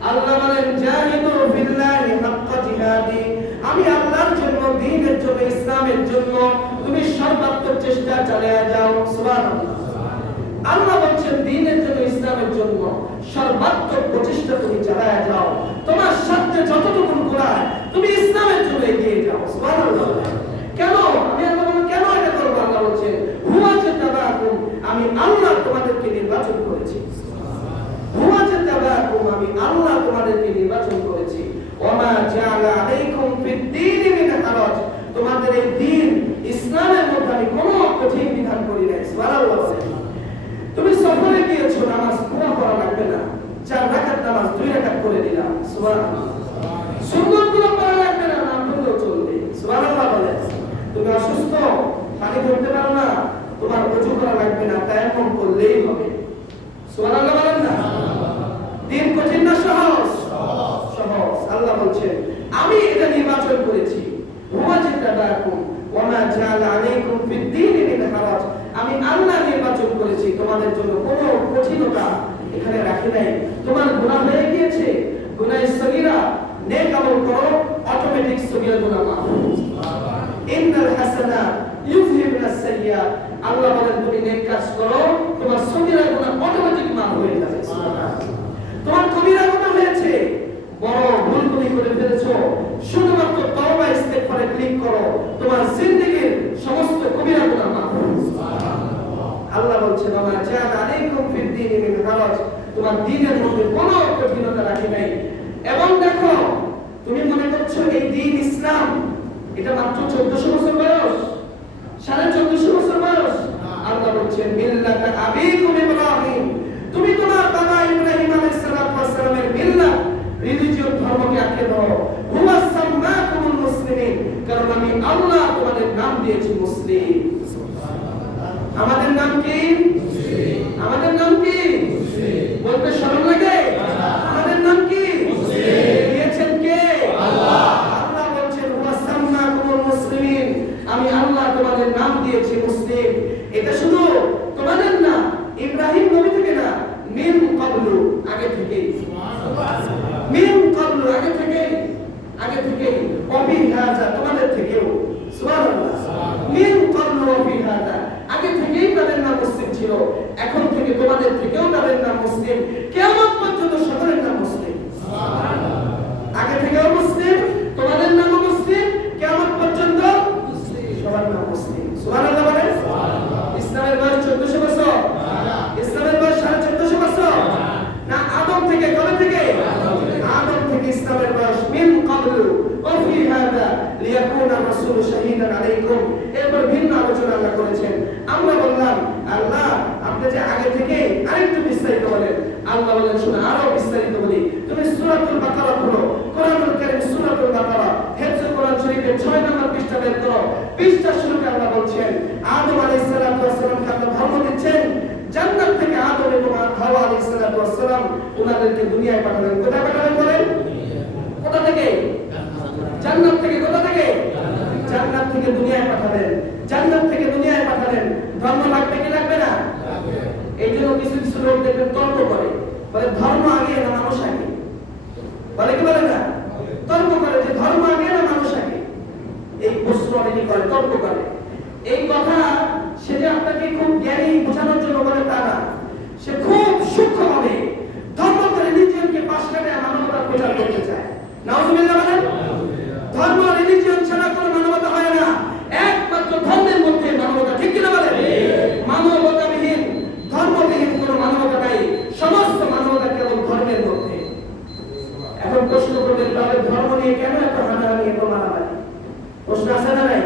আল্লাহ বলেন জাহিদু ফিল্লাহি হাক্কা জিহাদি, আমি আল্লাহর জন্য, দ্বীনের জন্য, ইসলামের জন্য তুমি সর্বাত্মক চেষ্টা চালিয়ে যাও। সুবহানাল্লাহ। আল্লাহ বলেন দ্বীনের জন্য, ইসলামের জন্য সর্বাত্মক প্রচেষ্টা তুমি চালিয়ে যাও। তোমার সাথে যতটুকু কুলায় তুমি ইসলামের জন্য এগিয়ে যাও। সুবহানাল্লাহ। কেন? আমি আল্লাহ কেন এটা করব? আল্লাহ বলেন হুয়া জাতাবাকুম, আমি আল্লাহ তোমাদেরকে নির্বাচন করেছি। হুয়া জাতাবাকুম, আমি আল্লাহ তোমাদেরকে নির্বাচন করেছি। ওয়া মা জাআলা আলাইকুম ফিদ-দীন মিন হারাজ, তোমাদের এই দ্বীন ইসলামের মধ্যে আমি কোনো কঠিন বিধান করি নাই। সুবহানাল্লাহ। তুমি সফরে গিয়েছো, নামাজ পুরো করা লাগবে না, 4 রাকাত নামাজ 2 রাকাত করে দিলাম। সুবহানাল্লাহ। সুন্নতগুলো পড়া লাগবে না, না পড়লেও চলবে। সুবহানাল্লাহ বলে। তুমি অসুস্থ, পানি ধরতে পারো না, তোমার ওযু করা লাগবে না, তায়াম্মুম করলেই হবে। সুবহানাল্লাহ বলেন না? দ্বীন কঠিন না সহজ? সহজ। আল্লাহ বলছেন আমি এটা নির্বাচন করেছি। হুয়া জাতাবাকুম ওয়া মা জাআলা আলাইকুম ফিদ-দীন মিন হারাজ, আমি আল্লাহ নির্বাচন করেছি, তোমাদের জন্য কোনো কঠিনতা এখানে রাখি নাই। তোমার গুনাহ হয়ে গিয়েছে, গুনাহ সগীরা, নেক আমল করো, অটোমেটিক সগীরা গুনাহ মাফ। ইন্নাল হাসানাত ইউযহিবুনাস সাইয়্যাত, আল্লাহ বলেন তুমি নেক কাজ করো, তোমার সগীরা গুনাহ অটোমেটিক মাফ হয়ে যাবে। সুবহানাল্লাহ। তোমার কবিরা গুনাহ হয়েছে, বড় ভুল তুমি করে ফেলেছো, শুধুমাত্র তওবা বলছেন ওয়া জাআলা আলাইকুম ফিদ দীনি মিন হারাজ, তোমার দ্বীনের মধ্যে কোনো কঠিনতা রাখি নাই। এবং দেখো তুমি মনে করছো এই দ্বীন ইসলাম এটা মাত্র 1400 বছর বয়স, 1450 বছর বয়স। আল্লাহ বলছেন মিল্লাতা আবিকুম ইব্রাহিম, তুমি তোমার বাবা ইব্রাহিম আলাইহিস সালামের মিল্লাত রিলিজিয়ন ধর্মকে আঁকড়ে ধরো। হুয়া সাম্মাকুমুল মুসলিমিন, কারণ আমি আল্লাহ তোমাদের নাম দিয়েছি মুসলিম। আমাদের নাম কি? আমাদের নাম কি? বলতে শরম লাগে? আমাদের নাম কি? দিয়েছেন কে? আল্লাহ। আল্লাহ বলছেন হুয়া সাম্মাকুমুল মুসলিমিন, আমি আল্লাহ তোমাদের নাম দিয়েছি মুসলিম। এটা শুধু তোমাদের না, ইব্রাহিম নবী থেকে না, মিন ক্বাবলু, আগে থেকেই। মিন ক্বাবলু, আগে থেকেই, আগে থেকেই। ওয়াফি হাযা, তোমাদের থেকেও। সুবহানাল্লাহ। মিন ক্বাবলু ওয়াফি হাযা, আগে থেকেই তাদের নাম মুসলিম ছিল, এখন থেকে তোমাদের থেকেও তাদের নাম মুসলিম, কিয়ামত পর্যন্ত সকলের নাম মুসলিম। সুবহানাল্লাহ। আগে থেকেও মুসলিম, তোমাদের নামও মুসলিম, কিয়ামত পর্যন্ত সবার নাম মুসলিম। সুবহানাল্লাহ বলেন। ইসলামের বয়স 1400 বছর? ইসলামের বয়স 1450 বছর না? আদম থেকে, কবে থেকে? আদম থেকে ইসলামের বয়স। মিন ক্বাবলু ওয়া ফি হাযা লিয়াকুনা রাসূলু শাহীদান আলাইকুম। এরপর ভিন্ন আলোচনা আল্লাহ করেছেন। আমরা বললাম আল্লাহ আপনি যে আগে থেকে আরেকটু বিস্তারিত বলেন। আল্লাহ বলেন শোনো আরো বিস্তারিত বলি। তুমি সূরাতুল বাকারা পড়ো, কোরআনুল কারীম সূরাতুল বাকারা, হেফজ কোরআন শরীফের 6 নম্বর পৃষ্ঠা বের করো। পৃষ্ঠা শুরুতে আল্লাহ বলছেন আদম আলাইহিস সালাতু ওয়াস সালামকে আল্লাহ ধর্ম দিচ্ছেন, জান্নাত থেকে আদম এবং হাওয়া আলাইহিস সালাতু ওয়াস সালাম ওনাদেরকে দুনিয়ায় পাঠালেন। কোথায় পাঠালেন বলেন? কোথা থেকে? জান্নাত থেকে। কোথা থেকে? জান্নাত থেকে দুনিয়ায় পাঠালেন। জান্নাত থেকে দুনিয়ায় পাঠালেন। ধর্ম লাগবে কি লাগবে না? এই জন্য কিছু কিছু লোক দেখবেন তর্ক করে, বলে ধর্ম আগে না মানুষ আগে। বলে কি বলে না? তর্ক করে যে ধর্ম আগে না মানুষ আগে। এই প্রশ্ন অনেকে করে, তর্ক করে। এই কথা সে যে আপনাকে খুব জ্ঞানী বোঝানোর জন্য বলে তা না, সে খুব সূক্ষ্মভাবে ধর্ম করে রিলিজিয়নকে পাশ কাটে মানবতার প্রচার করতে চায়। নাউজুবিল্লাহ বলেন। ধর্ম রিলিজিয়ন ছাড়া কোনো মানবতা হয় না, একমাত্র ধর্মের মধ্যে মানবতা। ঠিক কিনা বলেন? মানবতাবিহীন, ধর্মবিহীন কোনো মানবতা নাই, সমস্ত মানবতা কেবল ধর্মের মধ্যে। এখন প্রশ্ন করবেন তাহলে ধর্ম নিয়ে কেন এত হানাহানি, এত মারামারি? প্রশ্ন আছে না নাই?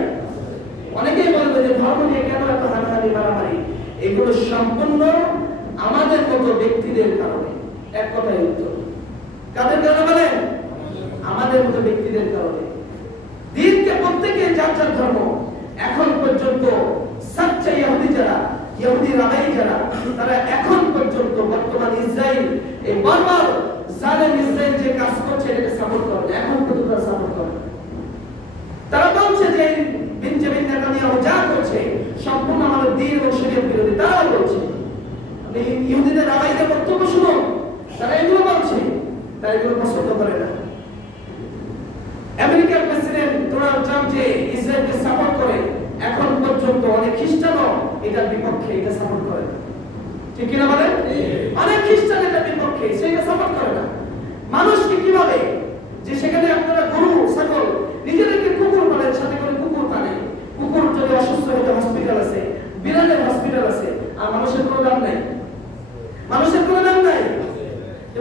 অনেকেই বলবে যে ধর্ম নিয়ে কেন এত হানাহানি, মারামারি? এগুলো সম্পূর্ণ আমাদের মতো ব্যক্তিদের কারণে। এক কথাই উত্তর। কাদের কারণে বলেন? আমাদের মতো ব্যক্তিদের কারণে। দিনকে প্রত্যেকে যার যার ধর্ম। এখন পর্যন্ত সচ্চা ইহুদি যারা, ইহুদি রাবাই যারা, তারা এখন পর্যন্ত বর্তমান ইসরায়েল, এই বর্বর জালেম ইসরায়েল যে কাজ করছে এটাকে সাপোর্ট করে। এখন পর্যন্ত তারা সাপোর্ট করে। তারা বলছে যে বেঞ্জামিন নেতানিয়াহু যা করছে সম্পূর্ণ আমাদের দ্বীন এবং শরীয়ত বিরোধী। তারা বলছে, আপনি ইহুদিদের রাবাইদের বক্তব্য শুনুন, তারা এগুলো বলছে, তারা এগুলো পছন্দ করে না। আমেরিকার প্রেসিডেন্ট ডোনাল্ড ট্রাম্প যে ইসরায়েলকে সাপোর্ট করে, এখন পর্যন্ত অনেক খ্রিস্টানও এটার বিপক্ষে, এটা সাপোর্ট করে না। ঠিক কিনা বলেন? অনেক খ্রিস্টান এটার বিপক্ষে, সেটা সাপোর্ট করে না। মানুষকে কিভাবে যে সেখানে আপনারা গরু ছাগল নিজেদেরকে কুকুর পালেন, সাথে করে কুকুর পালেন। কুকুর যদি অসুস্থ হতে হসপিটাল আছে, বিড়ালের হসপিটাল আছে, আর মানুষের কোনো দাম নাই। মানুষের কোনো দাম নাই।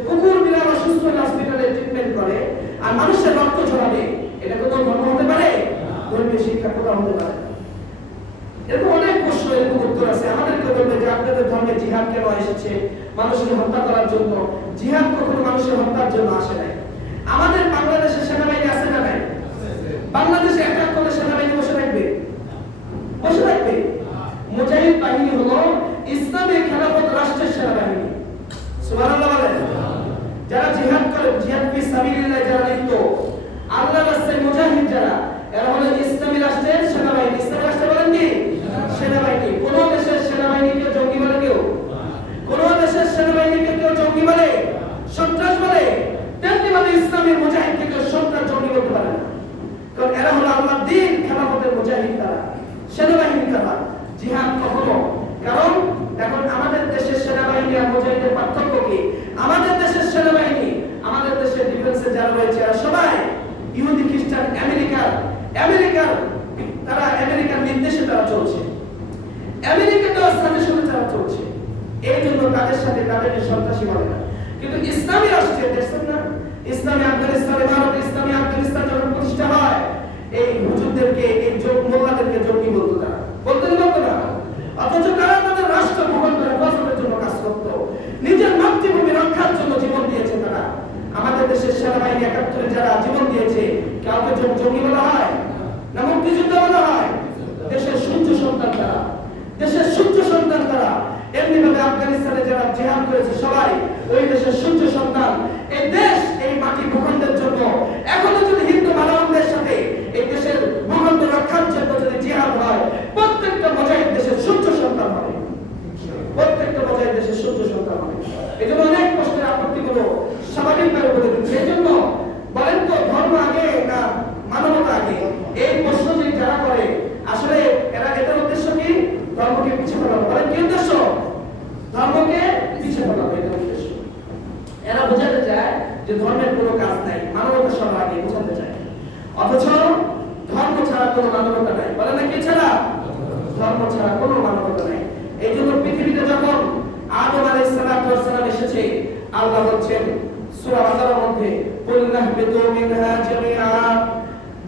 কুকুর বিড়াল অসুস্থ হলে হসপিটালে ট্রিটমেন্ট করে, আর মানুষের রক্ত ঝরাবে, এটা কোনো ধর্ম হতে পারে? ধর্মীয় শিক্ষা কোথাও হতে পারে? এরকম অনেক প্রশ্ন, এরকম উত্তর আছে। আমাদেরকে বলবে যে আপনাদের ধর্মে জিহাদ কেন এসেছে? মানুষকে হত্যা করার জন্য। জিহাদ কখনো মানুষের হত্যার জন্য আসে নাই। আমাদের বাংলাদেশে সেনাবাহিনী আছে না নাই? বাংলাদেশে অ্যাটাক করলে সেনাবাহিনী বসে থাকবে? বসে থাকবে? মুজাহিদ বাহিনী হলো ইসলামী খেলাফত রাষ্ট্রের সেনাবাহিনী। সুবহানাল্লাহ বলেন। যারা জিহাদ করে, জিহাদ ফি সাবিলিল্লাহ যারা লিপ্ত, আল্লাহর রাস্তায় মুজাহিদ যারা, এরা হলো ইসলামী রাষ্ট্রের সেনাবাহিনী। ইসলামী রাষ্ট্র বলেন কি? সেনাবাহিনী। কোন দেশের সেনাবাহিনীকে জঙ্গি বলে কেউ? কোন দেশের সেনাবাহিনীকে কেউ জঙ্গি বলে, সন্ত্রাস বলে? তেমনি ভাবে ইসলামের মুজাহিদকে কেউ সন্ত্রাস, জঙ্গি বলতে পারে না। কারণ এরা হলো আল্লাহর দ্বীন খেলাফতের মুজাহিদ। তারা সেনাবাহিনী। তারা জিহাদ কখনো, কারণ এখন আমাদের দেশের সেনাবাহিনী আর মুজাহিদের পার্থক্য কি? আমাদের দেশের সেনাবাহিনী, আমাদের দেশের ডিফেন্সে যারা রয়েছে এরা সবাই ইহুদি খ্রিস্টান, আমেরিকার তারা আমেরিকার নির্দেশে তারা চলছে, আমেরিকার সাজেশনে তারা চলছে। তাদের সাথে তাদেরকে সন্ত্রাসী বলে না। কিন্তু ইসলামী রাষ্ট্রের দেখছেন না, ইসলামী আফগানিস্তানে, ভারত ইসলামী আফগানিস্তান যখন প্রতিষ্ঠা হয়, এই হুজুরদেরকে, এই মোল্লাদেরকে জঙ্গি বলতো, তারা বলতেন না। অথচ তারা তাদের রাষ্ট্র ভূখণ্ড হেফাজতের জন্য কাজ করত, নিজের মাতৃভূমি রক্ষার জন্য জীবন দিয়েছে তারা। আমাদের দেশের সেনাবাহিনী ৭১ যারা জীবন দিয়েছে, কাউকে জঙ্গি বলা হয় না, মুক্তিযুদ্ধ বলা হয়? দেশের সূর্য সন্তান তারা, দেশের সূর্য সন্তান তারা। এমনি ভাবে আফগানিস্তানে যারা জিহাদ করেছে সবাই ওই দেশের সূর্য সন্তান। এই দেশ, এই মাটি ভূখণ্ডের জন্য এখনো যদি হিন্দু মানবদের সাথে এই দেশের ভূখণ্ড রক্ষার জন্য যদি জিহাদ হয়, প্রত্যেকটা মুজাহিদ দেশের সূর্য সন্তান হবে, প্রত্যেকটা মুজাহিদ দেশের সূর্য সন্তান হবে। এই জন্য অনেক প্রশ্নের আপত্তিগুলো স্বাভাবিকভাবে বলে দিচ্ছে। এই জন্য বলেন তো, ধর্ম আগে না মানবতা আগে? এই প্রশ্ন যে যারা করে, আসলে এদের উদ্দেশ্য কি? ধর্মকে পিছিয়ে ফেলানো। বলেন কি উদ্দেশ্য? ধর্মকে পিছিয়ে ফেলানো, এটা উদ্দেশ্য। এরা বোঝাতে চায় যে ধর্মের কোনো কাজ নাই, মানবতা সবার আগে বোঝাতে চায়। অথচ ধর্ম ছাড়া কোনো মানবতা নাই। বলে না কি ছাড়া? ধর্ম ছাড়া কোনো মানবতা নাই। এই জন্য পৃথিবীতে যখন আদম আলাইহিস সালাম এসেছে, আল্লাহ বলছেন সূরা বাকারার মধ্যে, কুল নাহবিতু মিনহা জামিআ,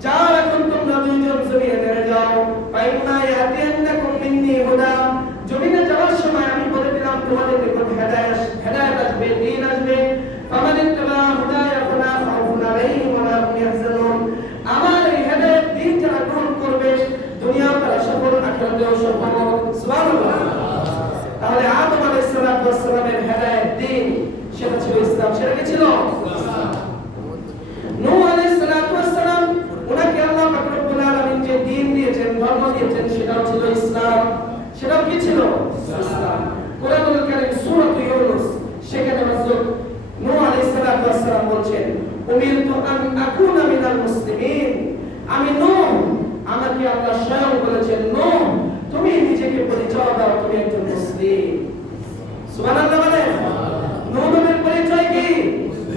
যার এখন তোমরা দুইজন জমিনে নেমে যাও, ফাইন্না ইয়াতিয়ান্নাকুম মিন্নি হুদা, জমিনে যাওয়ার সময় আমি বলে দিলাম তোমাদের নিকট হেদায়েত আসবে, দ্বীন আসবে। ফামানিত্তাবা হুদায়া ফালা খাউফুন আলাইহিম ওয়া লা হুম ইয়াহজানুন, আমার এই হেদায়েত দ্বীন যারা গ্রহণ করবে, দুনিয়াও তারা সফল, আখিরাতেও সফল। সুবহানাল্লাহ। তাহলে আদম আলাইহিস সালামের হেদায়েত দ্বীন সেটা ছিল ইসলাম। সেটা কি ছিল? নূহ আলাইহিস সালাম, ওনাকে আল্লাহ পাক রব্বুল আলামিন যে দ্বীন দিয়েছেন, ধর্ম দিয়েছেন, সেটাও ছিল ইসলাম। সেটাও কি ছিল? ইসলাম। কোরআনুল কারীম সূরা ইউনূস, সেখানে হযরত নূহ আলাইহিস সালাম বলছেন, উমিরতু আন আকুনা মিনাল মুসলিমিন, আমি নূহ, আমাকে আল্লাহ স্বয়ং বলেছেন, নূহ তুমি নিজেকে পরিচয় দাও, তুমি একজন মুসলিম। সুবহানাল্লাহ। বলেন নূহ নবীর পরিচয় কি?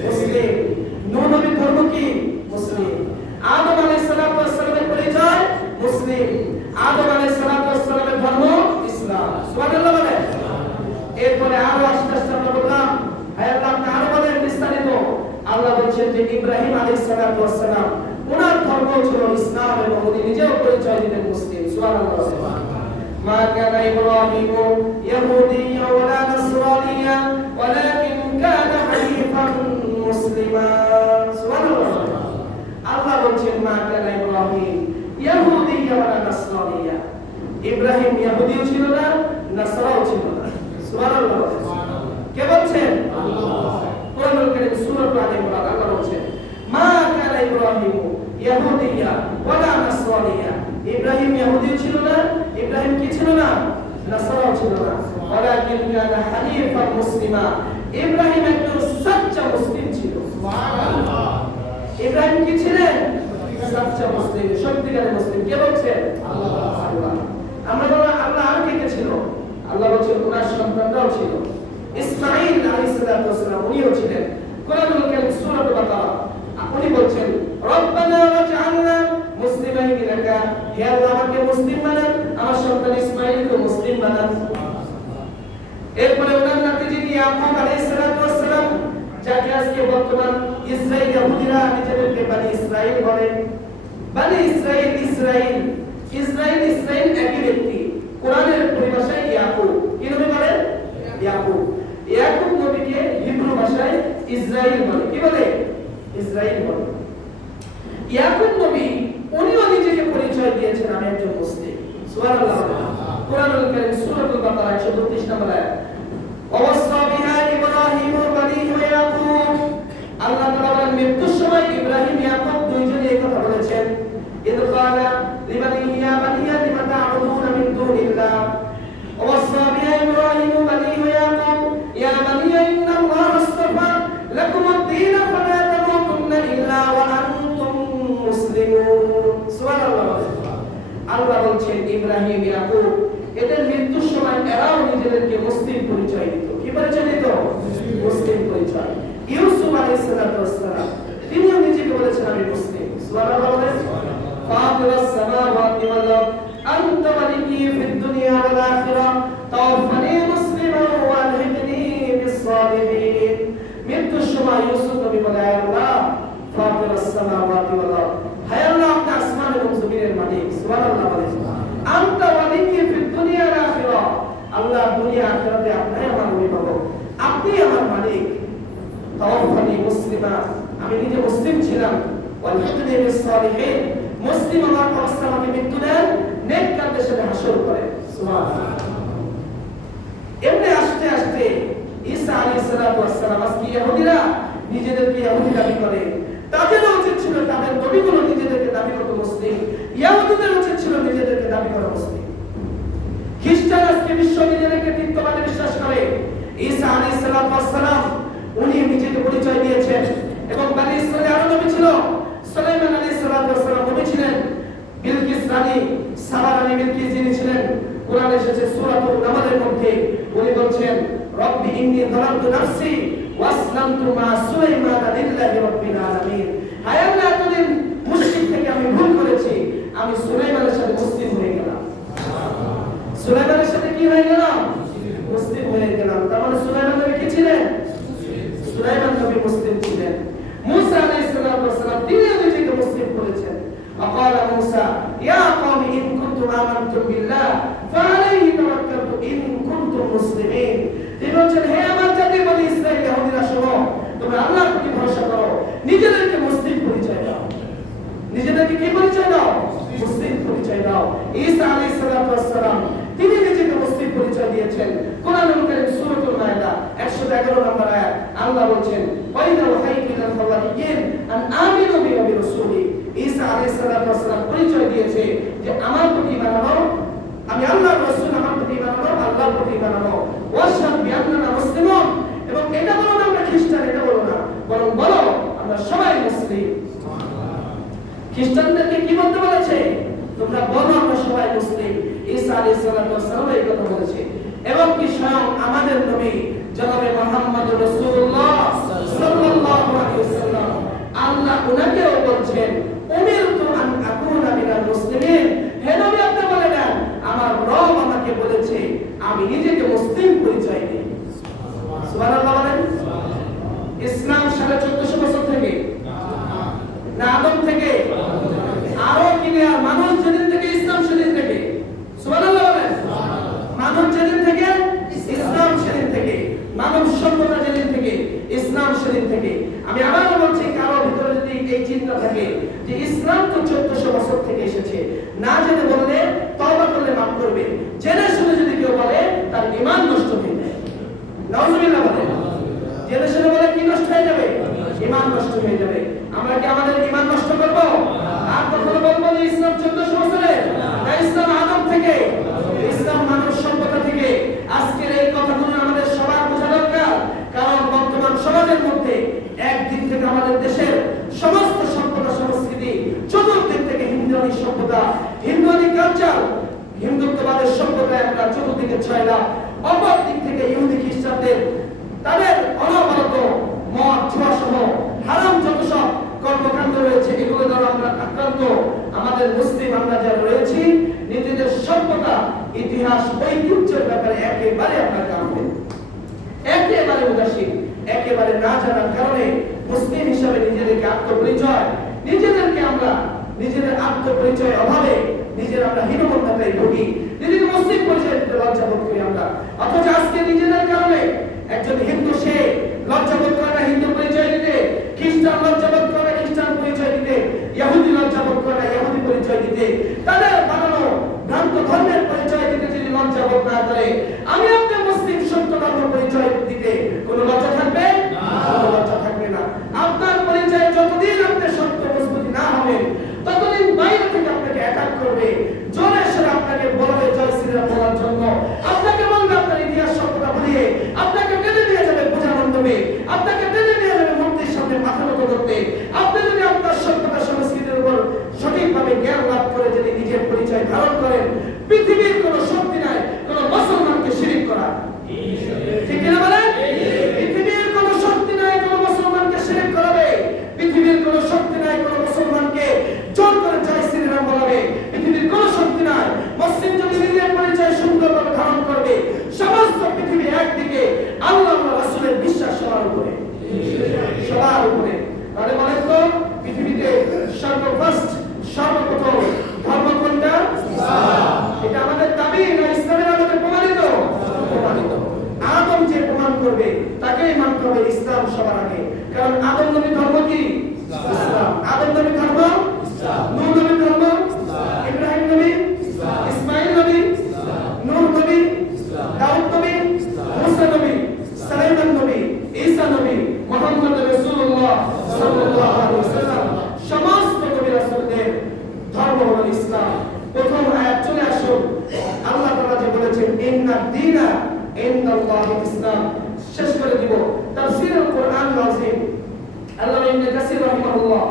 মুসলিম। নূহ নবীর ধর্ম কি? মুসলিম। আদম আলাইহিস সালামের পরিচয় মুসলিম, আদম আলাইহিস সালামের ধর্ম ইসলাম। সুবহানাল্লাহ। বলেন এরপরে আরো আস্তে আস্তে আমরা বললাম, হায় আল্লাহ আপনি আরো বলেন বিস্তারিত। আল্লাহ বলছেন যে ইব্রাহিম আলাইহিস সালাম, ওনার ধর্ম ছিল ইসলাম এবং উনি নিজেও পরিচয় দিতেন মুসলিম। সুবহানাল্লাহ। মা কানা ইব্রাহিমু ইয়াহুদিয়্যা ওয়ালা নাসরানিয়্যা ওয়ালাকিন কানা হানিফান মুসলিমা। সুবহানাল্লাহ। আল্লাহ বলছেন মা কানা ইব্রাহিম ইয়াহুদিয়্যা ওয়ালা নাসরানিয়্যা, ইব্রাহিম ইহুদিও ছিল না, নাসরাও ছিল না। সুবহানাল্লাহ। কে বলছেন? আল্লাহ। কোরআনুল কারীম সূরা আলে ইমরান আল্লাহ বলছেন মা কানা ইব্রাহিমু ইয়াহুদিয়্যা ওয়ালা নাসরানিয়্যা, ইব্রাহিম ইহুদিও ছিল না, ইব্রাহিম কি ছিল না? নাসরাও ছিল না। ওয়ালাকিন কানা হানিফান মুসলিমা, ইব্রাহিম একজন সচ্চা মুসলিম ছিল। সুবহানাল্লাহ। ইব্রাহিম কি ছিলেন? সচ্চা মুসলিম, সত্যিকারের মুসলিম। কে বলছেন? আল্লাহ। আমরা বললাম আল্লাহ আর কে ছিল? আল্লাহ বলছেন ওনার সন্তানরাও ছিল। ইসমাঈল আলাইহিস সালাম উনিও ছিলেন। কোরআনুল কারীম সূরা বাকারা উনি বলছেন রব্বানা ওয়াজআলনা মুসলিমাইন লাকা, হে আল্লাহ আমাকে মুসলিম বানান, আমার সন্তান ইসমাঈলকে মুসলিম বানান। এরপরে ওনার নাতি যিনি ইয়াকুব আলাইহিস সালাম, যাকে আজকে বর্তমান ইসরাইল ইহুদিরা নিজেদেরকে বনি ইসরাইল বলে। বনি ইসরাইল, ইসরাইল একই ব্যক্তি। কোরআনের পরিভাষায় ইয়াকুব, কি নামে বলে? ইয়াকুব। ইয়াকুব নবীকে হিব্রু ভাষায় ইসরাইল বলে। কি বলে? ইসরাইল বলে। ইয়াকুব নবী উনিও নিজেকে পরিচয় দিয়েছেন আমি একজন মুসলিম। সুবহানাল্লাহ। কোরআনুল কারীম সূরাতুল বাকারা 132 নম্বর আয়াত, ওয়াসা বিহা ইব্রাহিম বানিহি ওয়া ইয়াকুব, আল্লাহ তাআলা বলেন মৃত্যুর সময় ইব্রাহিম ইয়াকুব দুইজনই এই কথা বলেছেন, ইদ ক্বালা লিবানিহি ইয়া বানিয়া লিমা তা'বুদুনা মিন দুনিল্লাহ, ওয়াসা বিহা ইব্রাহিম বানিহি ওয়া ইয়াকুব ইয়া বানিয়া ইন্নাল্লাহা আস্তাফা লাকুমুদ-দীন ফালা তামুতুন্না ইল্লা ওয়া আনতুম মুসলিমুন। সুবহানাল্লাহ। আল্লাহ বলছেন ইব্রাহিম ইয়াকুব এদের মৃত্যুর সময় এরাও নিজেদেরকে মুসলিম পাবো। আপনি আমার মালিক। তাওয়াফানি মুসলিমা, আমি নিজে মুসলিম ছিলাম। ওয়ালহিকনি বিস-সালিহিন, মুসলিম আমার অবস্থা আমাকে মৃত্যু দেন, নেককারদের সাথে হাসর করে। সুবহানাল্লাহ। এমনি আস্তে আস্তে ঈসা আলাইহিস সালাতু ওয়াস সালাম, আজকে ইহুদিরা নিজেদেরকে ইহুদি দাবি করে, তাদের উচিত ছিল তাদের নবীগুলো নিজেদেরকে দাবি করতে মুসলিম, ইহুদিদের উচিত ছিল নিজেদেরকে দাবি করা মুসলিম। খ্রিস্টান আজকে বিশ্ব নিজেদেরকে তৃতীয়বাদে বিশ্বাস করে। ঈসা আলাইহিস সালাতু ওয়াস সালাম উনি নিজেকে পরিচয় দিয়েছেন, এবং বনি ইসরাইলে আরো নবী ছিল। সুলাইমান আলাইহিস সালাতু ওয়াস সালাম নবী ছিলেন। বিলকিস রানী, সাবা রানী বিলকিস যিনি ছিলেন, কোরআনে এসেছে সূরাতুন নামলের মধ্যে উনি বলছেন, রব্বি ইন্নী যালামতু নাফসি ওয়াসলামতু মা সুলাইমান লিল্লাহি রাব্বিল আলামিন। হায় আল্লাহ, এতদিন মুশরিক থেকে আমি ভুল করেছি, আমি সুলাইমানের সাথে মুসলিম হয়ে গেলাম। সুলাইমানের সাথে কি হয়ে গেলাম? মুসলিম হয়ে গেলাম। তার মানে সুলাইমান নবী কি ছিলেন? সুলাইমান নবী মুসলিম ছিলেন। মুসা আলাইহিস সালাম তিনি নিজেকে মুসলিম করেছেন। আকালা মুসা ইয়া কওমি ইন কুনতুম আমানতুম বিল্লাহ ফাআলাইহি তাওয়াক্কালতু ইন কুনতুম মুসলিমিন। তিনি বলেন, হে আমার জাতি বনি ইসরাইল, ইহুদিরা শোনো, তোমরা আল্লাহর প্রতি ভরসা করো, নিজেদেরকে মুসলিম পরিচয় দাও। নিজেদেরকে কি পরিচয় দাও? মুসলিম পরিচয় দাও। ঈসা আলাইহিস সালাম তিনি নিজেকে মুসলিম পরিচয় দিয়েছেন। কোরআনুল কারীম সূরাতুল মায়েদা 111 নম্বর আয়াত আল্লাহ বলেন, ওয়াইদা ওয়াহাইতু ইলাল হাওয়ারিয়্যিন আন আমিনু বি রাসূলি। ঈসা আলাইহিস সালাম পরিচয় দিয়েছে যে আমার প্রতি ঈমান আনো, আমি আল্লাহর রাসূল, আমার প্রতি ঈমান আনো, আল্লাহর প্রতি ঈমান আনো। ওয়াশহাদ বিআন্নানা মুসলিমুন, এবং এটা বলো না আমরা খ্রিস্টান, এটা বলো না, বরং বলো আমরা সবাই মুসলিম। খ্রিস্টানদেরকে কি বলতে বলেছে? তোমরা বলো আমরা সবাই মুসলিম। ঈসা আলাইহিস সালাম এই কথা বলেছে। এবং কি স্বয়ং আমাদের নবী জনাবে মুহাম্মদুর রাসূলুল্লাহ সাল্লাল্লাহু আলাইহি ওয়াসাল্লাম, আল্লাহ উনাকেও বলছেন, উমিরতু আন আকুনা মিনাল মুসলিমিন। হে নবী, আপনি বলে দেন আমার রব আমাকে বলেছে আমি নিজেকে মুসলিম পরিচয় দিই। সুবহানাল্লাহ বলেন। ইসলাম 1450 বছর থেকে না আদম থেকে? আরো ক্লিয়ার, মানুষ যেদিন থেকে ইসলাম সেদিন থেকে। সুবহানাল্লাহ বলেন। মানুষ যেদিন থেকে ইসলাম সেদিন থেকে, মানব সভ্যতা যেদিন থেকে ইসলাম সেদিন থেকে। আমি আবারও বলছি, কারো ভিতরে যদি এই চিন্তা থাকে যে ইসলাম তো 1400 বছর থেকে এসেছে, না জেনে বললে তওবা করলে মাফ করবে, জেনে শুনে যদি কেউ বলে তার ঈমান নষ্ট হয়ে যায়। নাউজুবিল্লাহ বলে। জেনে শুনে বলে কি নষ্ট হয়ে যাবে? ঈমান নষ্ট হয়ে যাবে। আমরা কি আমাদের ঈমান নষ্ট করব? আর কখনো বলবো যে ইসলাম 1400 বছরের না, ইসলাম আদম থেকে, ইসলাম মানব সভ্যতা থেকে। আজকের এই কথাগুলো আমাদের সবার বোঝা দরকার, কারণ বর্তমান সমাজের মধ্যে একদিক থেকে আমাদের দেশের সমস্ত সভ্যতা সংস্কৃতি, চতুর্দিক থেকে হিন্দুয়ানি সভ্যতা, হিন্দুয়ানি কালচার, হিন্দুত্ববাদের সভ্যতায় আমরা চতুর্দিকে ছয়লাম। অপর দিক থেকে ইহুদি খ্রিস্টানদের তাদের অনবরত মদ জুয়া সহ হারাম যত সব কর্মকাণ্ড রয়েছে, এগুলো দ্বারা আমরা আক্রান্ত। আমাদের মুসলিম আমরা যারা রয়েছি, নিজেদের সভ্যতা, ইতিহাস, ঐতিহ্যের ব্যাপারে একেবারে আমরা গাফিল, একেবারে উদাসীন, একেবারে না জানার কারণে মুসলিম হিসাবে নিজেদেরকে আত্মপরিচয়, নিজেদেরকে আমরা নিজেদের আত্মপরিচয় অভাবে নিজের আমরা হীনমন্যতায় ভুগি, নিজেকে মুসলিম পরিচয় দিতে লজ্জা বোধ করি আমরা। অথচ আজকে নিজেদের কারণে একজন হিন্দু সে লজ্জা বোধ করে না হিন্দু পরিচয় দিতে, খ্রিস্টান লজ্জা বোধ করে খ্রিস্টান পরিচয় দিতে, ইহুদি লজ্জা বোধ করে না ইহুদি পরিচয় দিতে, তাদের বানানো ভ্রান্ত ধর্মের পরিচয় দিতে যদি লজ্জা বোধ না করে, আমি আপনার মুসলিম সত্য ধর্ম পরিচয় দিতে কোনো লজ্জা থাকবে না? লজ্জা থাকবে না। আপনার পরিচয় যতদিন আপনার সত্য মজবুতি না হবে, ততদিন বাইরে থেকে আপনাকে অ্যাটাক করবে, জোরে সরে আপনাকে বলবে জয় শ্রীরাম বলার জন্য, আপনাকে বলবে আপনার ইতিহাস সভ্যতা ভুলিয়ে যে প্রমাণ করবে তাকেই মানতে হবে ইসলাম সবার আগে। কারণ আদম নবী ধর্ম কি? ইসলাম। আদম নবী ধর্ম ইসলাম। নূহ নবী ধর্ম ইসলাম। ইব্রাহিম নবী ইসলাম। ইসমাঈল নবী ইসলাম। নূহ নবী ইসলাম। দাউদ নবী ইসলাম। মুসা নবী, সুলাইমান নবী, ঈসা নবী, মুহাম্মদ রাসূলুল্লাহ সাল্লাল্লাহু আলাইহি ওয়াসাল্লাম সমস্ত নবী রাসূলদের ধর্ম হলো ইসলাম। প্রথম আয়াত চলে আসুন, আল্লাহ তাআলা যে বলেছেন ইন্নাদ দীনা ইনদাল্লাহি ইসলাম, শেষ করে দিব তাফসীরুল কোরআন আযীম। আল্লামা ইবনে কাসির রাহিমাহুল্লাহ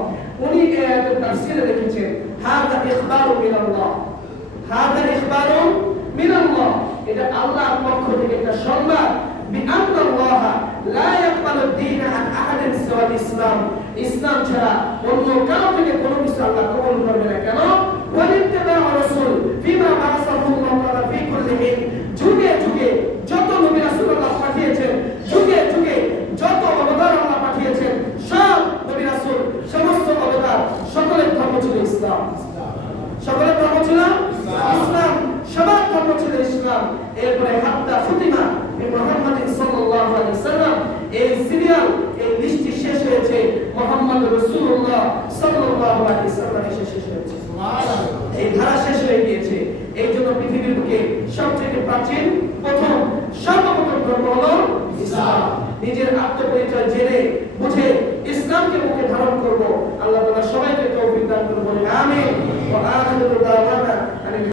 উনি এই আয়াতের তাফসীরে লিখেছেন হাযা ইখবারু মিনাল্লাহ, হাযা ইখবারু মিনাল্লাহ, এটা আল্লাহর পক্ষ থেকে একটা সংবাদ বিআন্নাল্লাহ লা ইয়াকবালু দ্বীন আন আহাদিন সিওয়াল ইসলাম, ইসলাম ছাড়া অন্য কারো থেকে কোনো কিছু আল্লাহ কবুল করবে না। কেন? ওয়ালিত্তিবাউ রাসূল ফিমা বা'সাহুল্লাহু তাআলা ফি কুল্লি হিন, যুগে যুগে যত নবী রাসূল আল্লাহ পাঠিয়েছেন, যুগে যুগে যত অবতার আল্লাহ পাঠিয়েছেন, সব নবী রাসূল সমস্ত অবতার সকলের ধর্ম ছিল ইসলাম। সকলের ধর্ম ছিল ইসলাম, সবার ধর্ম ছিল ইসলাম। এরপরে হাত্তা ফাতিমা মুহাম্মদ সাল্লাল্লাহু আলাইহি ওয়াসাল্লাম, এই সিরিয়াল, এই লিস্টটি শেষ হয়েছে মুহাম্মদ রাসূলুল্লাহ সাল্লাল্লাহু আলাইহি ওয়াসাল্লাম এসে শেষ হয়েছে। সুবহানাল্লাহ, এই ধারা শেষ হয়ে গিয়েছে। এই জন্য পৃথিবীর বুকে সবচেয়ে প্রাচীন প্রথম সর্বপ্রথম ধর্ম হলো ইসলাম। নিজের আত্মপরিচয় জেনে বুঝে ইসলামকে মুখে